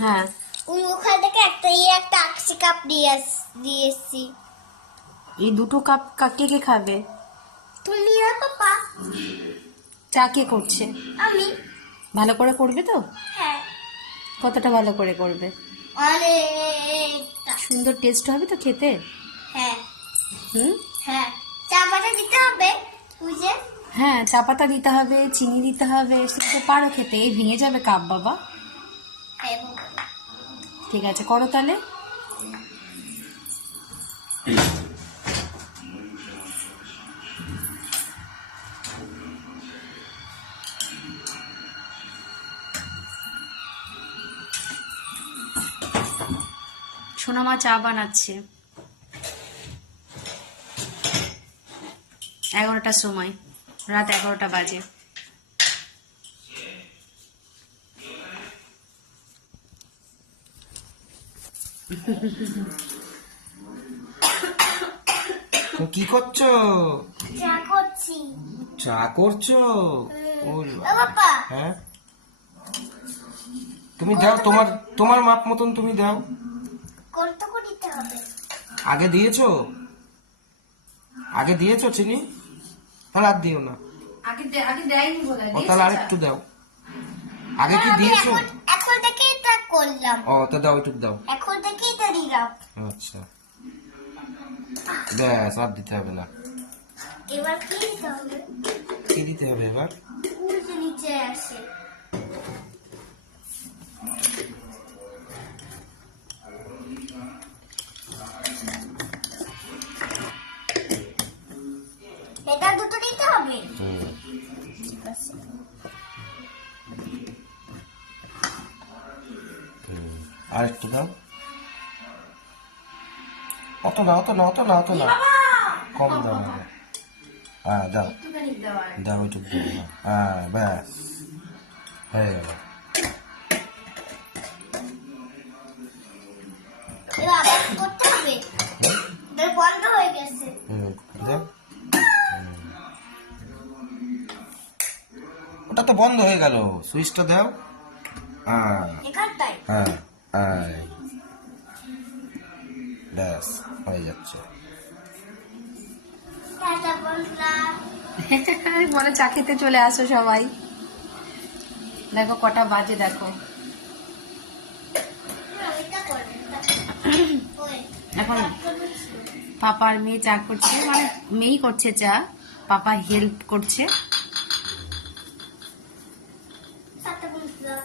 হ্যাঁ, ওখান থেকে একটা আখসি কাপ দিয়েছি। এই দুটো কাপ কে কে খাবে? তুমি আর পাপা। চা কে করছে? আমি। ভালো করে করবে তো? হ্যাঁ। কতটা ভালো করে করবে? অনেকটা। সুন্দর টেস্ট হবে তো খেতে? হ্যাঁ। হুম। হ্যাঁ, চা পাতা দিতে হবে বুঝে। হ্যাঁ, চা পাতা দিতে হবে, চিনি দিতে হবে, সেটা তো পারো খেতে। এই ভেঙে যাবে কাপ বাবা। ঠিক আছে, করো তাহলে। সোনামা চা বানাচ্ছে 11টার সময়, রাত 11টা বাজে। তো কি করছো? চা করছি। চা করছো? ও বাবা। হ্যাঁ, তুমি দাও, তোমার মাপ মতন তুমি দাও। কতটুকু দিতে হবে? আগে দিয়েছো? আগে দিয়েছো চিনি? তাহলে আর দিও না। আগে দেয়নি বলে ও তাহলে আরেকটু দাও। আগে কি আমি দিয়েছো? এখন থেকেই তা করলাম। ও তা দাও, একটু দাও। এখন থেকেই তা দিলাম। আচ্ছা, ব্যাস, আর দিতে হবে না। এবার কি দিতে হবে? কি দিতে হবে এবার? উল্টে নিচে আসে। এটা দুটো দিতে হবে। ঠিক আছে। আর একটু দাও। অত না, অত না, অত না, অত না, কম দাও। হ্যাঁ দাও, দাও একটু দাও। হ্যাঁ ব্যাস, হয়ে গেল। এবার আবার করতে হবে। এটা বন্ধ হয়ে গেছে। দাও। ওটা তো বন্ধ হয়ে গেল, সুইচটা দাও। হ্যাঁ এখানটায়। হ্যাঁ হ্যাঁ, ব্যাস হয়ে যাচ্ছে। টাটা বন্ধুরা। বলে চা খেতে চলে আসো সবাই। দেখো কটা বাজে, দেখো এটা করবে। ওই এখন। পাপা আর মেয়ে চা করছে, মানে মেয়েই করছে চা, পাপা হেল্প করছে। টাটা বন্ধুরা।